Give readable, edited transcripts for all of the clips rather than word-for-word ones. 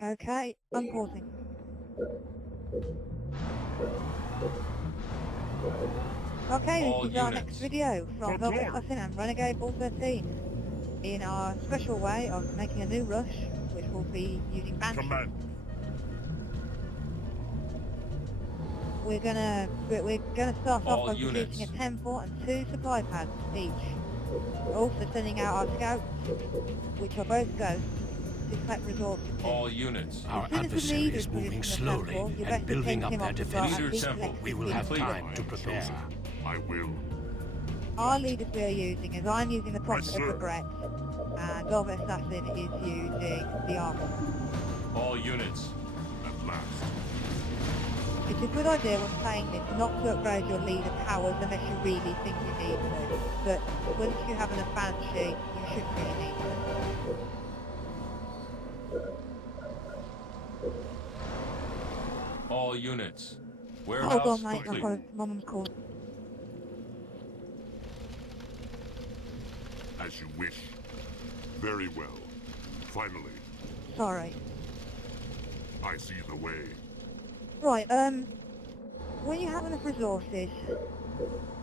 Okay, I'm pausing. Okay, All this is our next units. video from For Velvet glory. Assassin and Renegade Ball 13 in our special way of making a new rush, which will be using Banshee. Command. We're gonna start off All by units. producing a temple and 2 supply pads each. We're also sending out our scouts, which are both ghosts, to collect resources too. All units. As Our soon as the adversary leader is is moving producing the slowly temple, you're and best to building take up him their off as well and Leader defenses. keep temple. collecting We will the have Complete. time to My prepare. chosen. I will. Our leaders we are using is I'm using the Prophet of sir. Regret, and Velvet Assassin is using the Armor. All units. At last. It's a good idea when playing this not to upgrade your leader powers unless you really think you need to, but once you have enough Banshee, you shouldn't really need to. All units. Hold Warehouse on mate, I've complete. got a mum's call. As you wish. Very well. Finally, Sorry. I see the way. Right, when you have enough resources,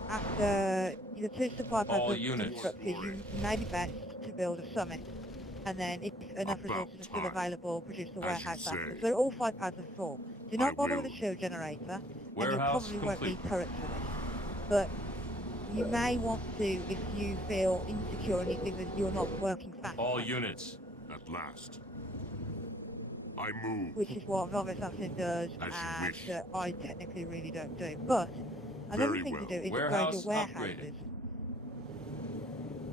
after the 2 supply pads All are units. constructed, you may be best to build a summit. And then, if enough About resources are still time. available, produce the As you warehouse after. say. So all 5 pads are full. Do not I bother with will. a shield generator, and you Warehouse probably won't complete. need turrets for this. But you may want to if you feel insecure and you think that you're not working fast All enough, units. At last. I move. which is what Velvet Assassin does, As you and wish. that I technically really don't do. But another Very thing well. to do is Warehouse upgrade your warehouses. upgraded.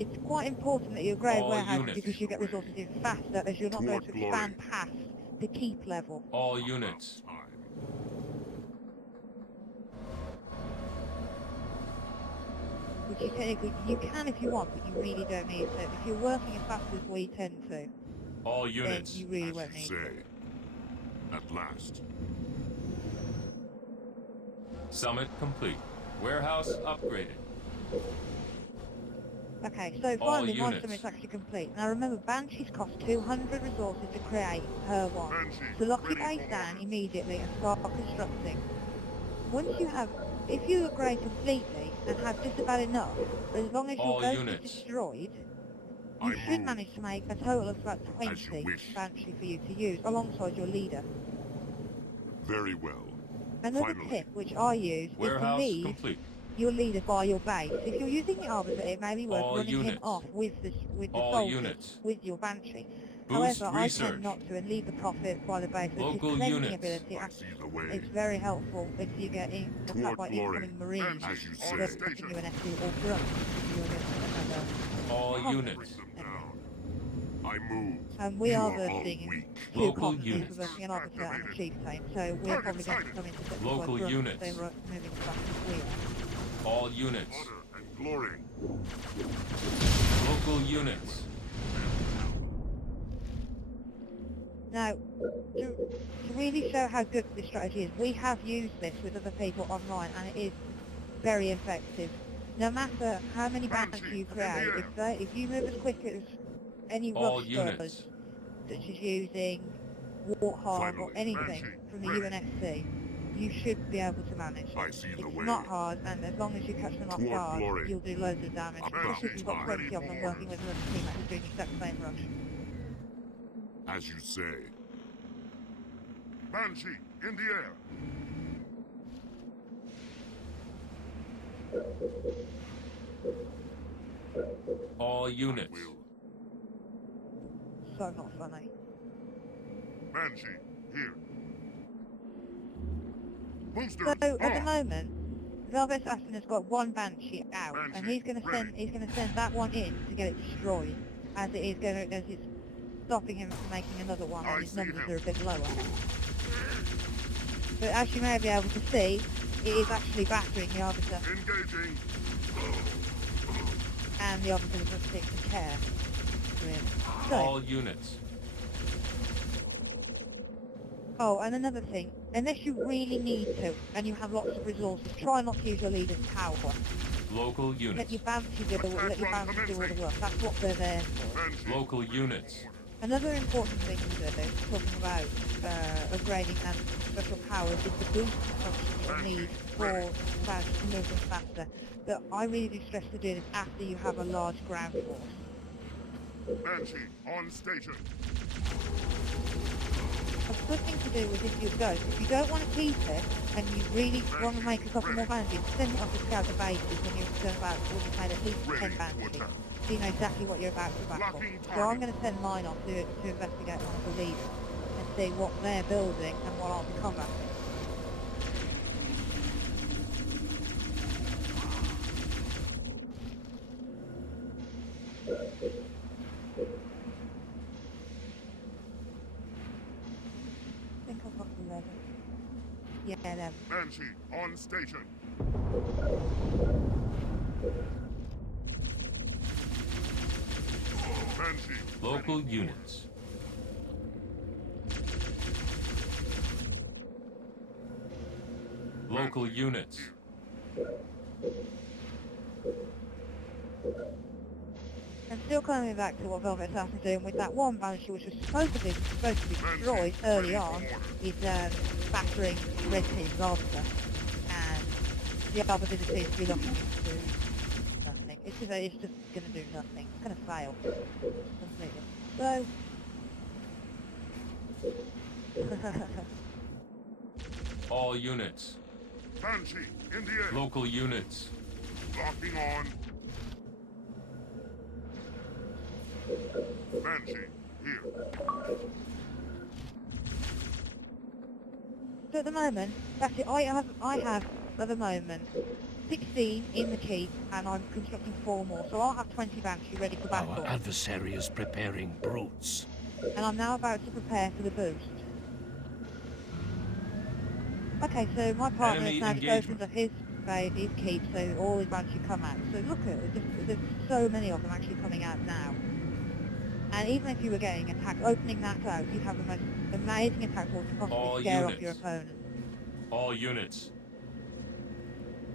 It's quite important that you upgrade All warehouses units. because you get resources in faster, as you're not going Toward to glory. expand past the keep level. All units. Time. Which you technically, you can if you want, but you really don't need to. If you're working as fast as we tend to, All then units. you really As won't you need say. to. At last. Summit complete. Warehouse upgraded. Okay, so All finally my units. summit's actually complete. Now remember, Banshees cost 200 resources to create per one. Banshee. So lock your ready base for down orders. immediately and start constructing. Once you have, if you upgrade completely and have just about enough, as long as your All ghost units. is destroyed, I you should move. manage to make a total of about As you 20 wish. Banshee for you to use, alongside your leader. Very well. Another Finally. tip which I use is to Warehouse leave complete. your leader by your base. If you're using the arbiter, it may be worth All running him units. off with the All soldiers, units. with your Banshee. Boost However, I research. tend not to and leave the Prophet by the base with his Local cleansing units. ability. I see the way. It's very helpful if you get attacked Toward by glory. incoming Marines As you that are say. attacking you in SC or drunk. You're against another. All Convoy. units. Bring them Anyway. down. I move. And we You are are all versing weak. two Local convoys units. versing an arbiter and a chieftain, so we're Target probably going to sighted. come into such Local a drunk units. if they're moving as fast as we are. All units. Honor and glory. Local units. Now, to really show how good this strategy is, we have used this with other people online, and it is very effective. No matter how many bands you create, if you move as quick as any All rush units. does, such as using Warthog or Finally, anything Banshee, from the ready. UNSC, you should be able to manage it. I see the It's way. not hard, and as long as you catch them off Toward guard, glory. you'll do loads of damage, About especially if you've got time. 20 of them Ready working for with another teammate who's doing the exact same rush. As you say. Banshee, in the air. All I units. will. So not funny. Banshee, here. Boosters, So at the on. moment, Velvet Assassin has got one Banshee out, and Banshee, he's going to send that one in to get it destroyed, as it's stopping him from making another one, I and his see numbers him. are a bit lower. But as you may be able to see, it is actually battering the Arbiter, Engaging. and the Arbiter doesn't seem to care, really. So, All units. oh, and another thing, unless you really need to, and you have lots of resources, try not to use your leader's power. Local Let units. your bounty do all the work. That's what they're there for. Banshee. Local units. Another important thing to do, talking about upgrading and special powers, is the boost function you'll need for Banshee to move them faster. But I really do stress to do this after you have a large ground force. Banshee on station. A good thing to do with if you go, if you don't want to keep it and you really want to make a couple more Banshees, send it off to scout the bases when you've made at least 10 Banshees. So you know exactly what you're about to battle. So I'm going to send mine off to investigate one of the leaders and see what they're building and what I'll be combating. I think I've got 11. Yeah, 11. Banshee on station. Banshee. Local units. Local units. And still coming back to what Velvet Assassin's doing with that one Banshee, which was supposed to be destroyed early on, is battering Red Team's answer. And the other visitors seems to be looking into nothing. It's just going to do nothing. It's going to fail completely. So... All units. Banshee in the air. Local units. Locking on. Banshee here. So at the moment, that's it. I have at the moment 16 in the keep, and I'm constructing 4 more. So I'll have 20 Banshee ready for battle. Our adversary is preparing brutes. And I'm now about to prepare for the boost. Okay, so my partner Enemy has now just engagement. opened up his keep, so all his Banshee come out. So look at it, there's so many of them actually coming out now. And even if you were getting attacked, opening that out, you'd have the most amazing attack force to possibly All scare off units. your opponent. All units.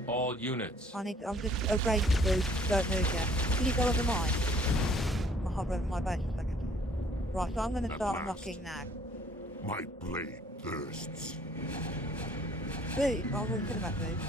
All units. I'm just upgrading the boost, don't move yet. Can you go over mine? I'll hover over my base for a second. Right, so I'm going to At start last. unlocking now. My blade thirsts. Boost, oh, we'll talk about boost.